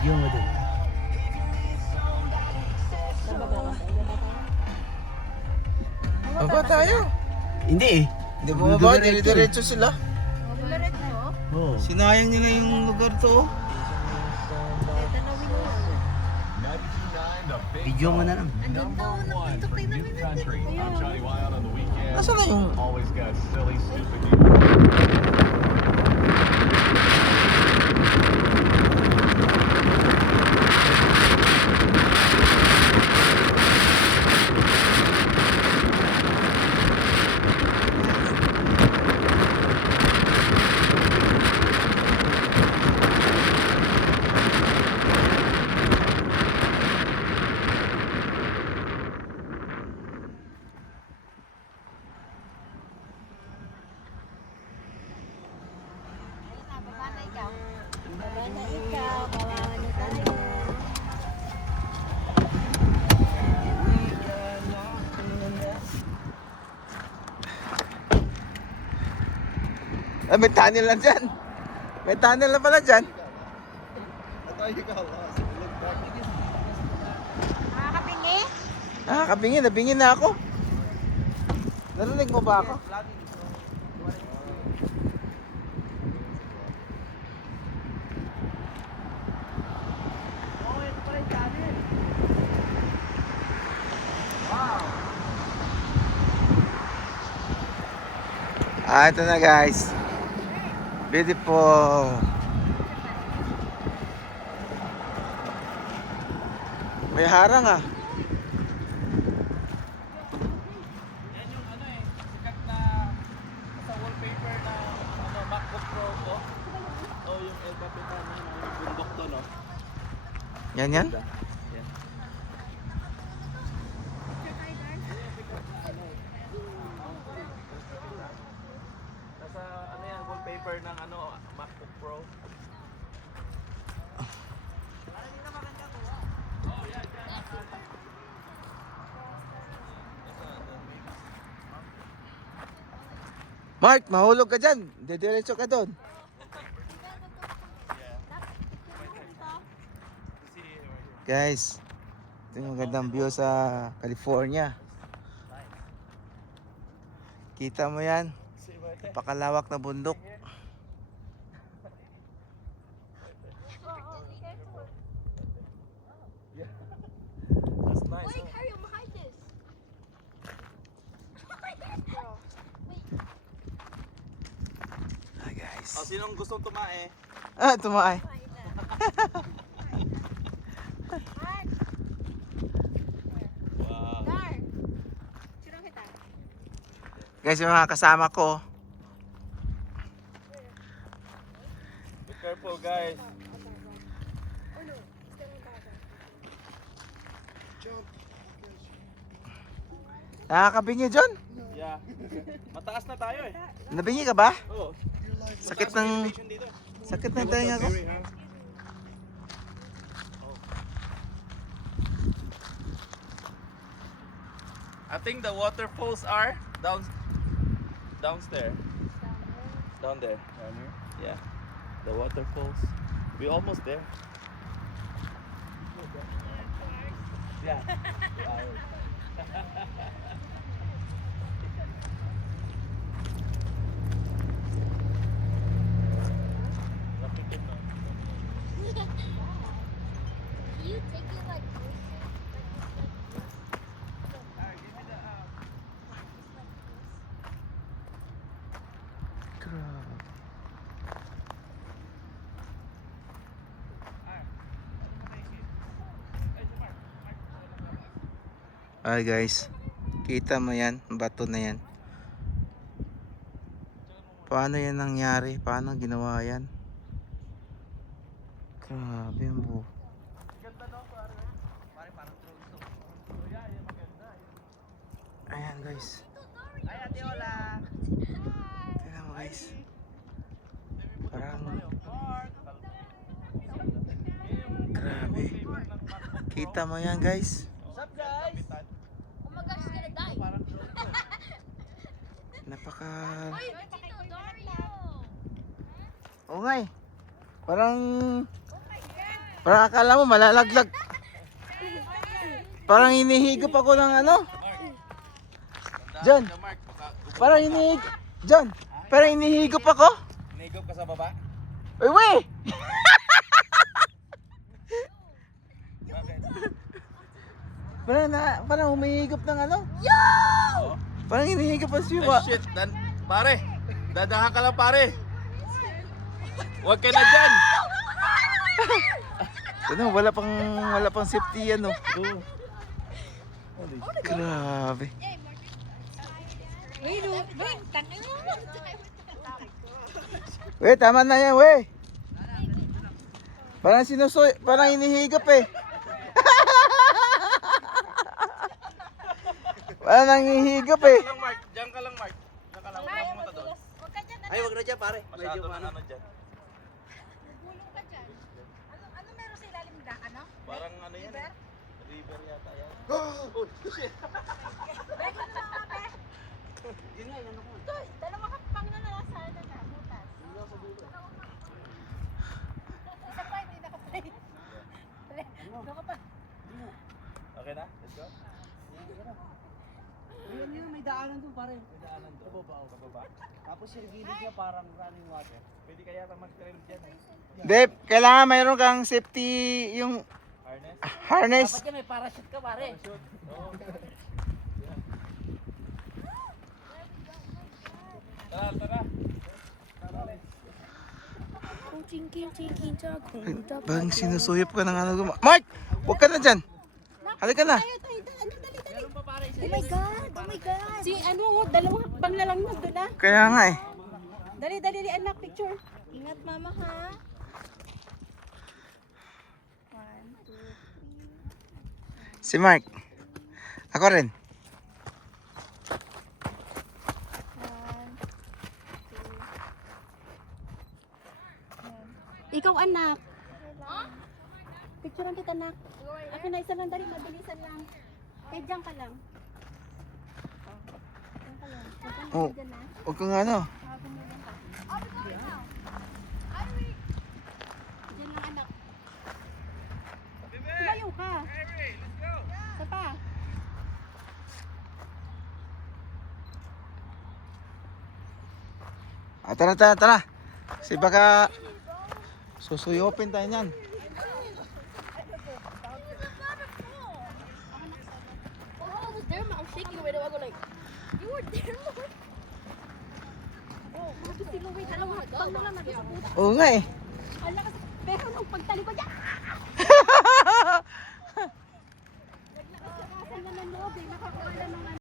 Video mo dun. Baba tayo. Hindi eh. Hindi bumaba, dire-diretso sila. Oo. Sinayang nila yung lugar to. Video mo na lang. Andun daw, napuntok rin namin natin. Kaya, Nasaan na yung... baba na ikaw. Baba na ikaw, baba na tayo. Ah, may tunnel na dyan. May tunnel na pala dyan. Makakapingi? Ah, kabingin. Nabingin na ako. Narinig mo ba ako? Ah, ito na guys. Beautiful. May harang ah. Yan yung ano eh, sikat na sa wallpaper na ano, MacBook Pro ko. O yung El Capitan na yung bundok to, no? Yan yan. Yan. Nasa ano yan, wallpaper ng ano, MacBook Pro. Mark, mahulog ka dyan. Didiretso ka doon. Guys, ito yung magandang view sa California. Kita mo yan? Pakalawak na bundok. That's nice. Wait, hurry, I'm behind this. Hi guys. O, sinong gustong tumae? Ah, tumaay. Wow. Dar. Sino kita? Guys, yung mga kasama ko. Be careful, guys. Nakakabingi John. Yeah. Mataas na tayo eh. Nabingi ka ba? Oo. Sakit Mataas ng... elevation dito. Sakit ng tenga ko. I think the waterfalls are downstairs. Down there. Down here? Yeah. The waterfalls. We almost there. Yeah. 2 hours. You take it like Ay guys, kita mo yan, bato na yan. Paano yan nangyari? Paano ginawa yan? Grabe yung buho. Ayan guys. Tingnan mo guys. Parang grabe. Kita mo yan guys. What's up, guys? oh my gosh, he's gonna die. Napaka... Oy, Tito Dario. Oo nga eh. Parang... Oh my God. Parang akala mo malalaglag. Parang hinihigop ako ng ano. John. Mark, baka Parang hinihigop. John. Parang hinihigop ako. nahigop ka sa baba. Uy, wey! Parang humihigop ng ano? Parang hinihigop ang Ay, siwa. shit, pare. Dadahan ka lang, pare. Huwag ka na dyan. Ano, wala pang safety yan, no? Grabe. Weh, tama na yan, weh. Parang hinihigop eh. Parang nanghihigop eh. Diyan ka lang, Mark. Diyan ka lang, Mark. Diyan ka lang. Huwag kang pumunta doon. Ay, wag na dyan pare. Masyado Medyo na ano. ano dyan. Ano meron sa ilalim da? Ano? Parang ano yan eh. River yata yan. Bego na mga pe. Yun nga, yan ako. Ito, dalawa ka pang na nasa ano na, butas. Isa pa, hindi nakapay. Doon ka pa. Okay na? Let's go. Ayun yun, may daanan doon pare. May daanan doon. Kababa ako. Kababa. Tapos yung gilid niya parang running water. Pwede kaya ka mag-trail dyan eh. Dep, kailangan mayroon kang safety yung Harness. harness. Dapat yan, may parachute ka pare. Shoot. Oo. Tara, tara. Bang sinusuyop ka ng ano. Mark! Huwag ka na dyan. Halika na. Meron pa pare. Oh my God! Oh my God! Si ano, dalawang hakbang na lang na doon na. Kaya nga eh. Dali, dali, dali, anak, picture. Ingat mama ha. 1, 2, 3. Si Mark. Ako rin. 1, 2. Ikaw anak. Picturean kita anak. Ako na isa lang dali, mabilisan lang. Eh, diyan ka lang. Diyan ka lang. Huwag kang Oh. dyan, ha? Huwag kang ano. Habang mo lang ka. Diyan lang anak. Tumayo ka. Isa pa. Tara, tara, tara. Kasi baka susuyopin tayo niyan. I was there, I was shaking away. I go like, you were there, Lord. Oh, bakit sila wait? Dalawang hakbang na lang natin sa puta. Oo nga eh. Ala kasi, pero nung pagtalikod niya, naglakas-lakasan na ng loob eh. Nakakuha na ng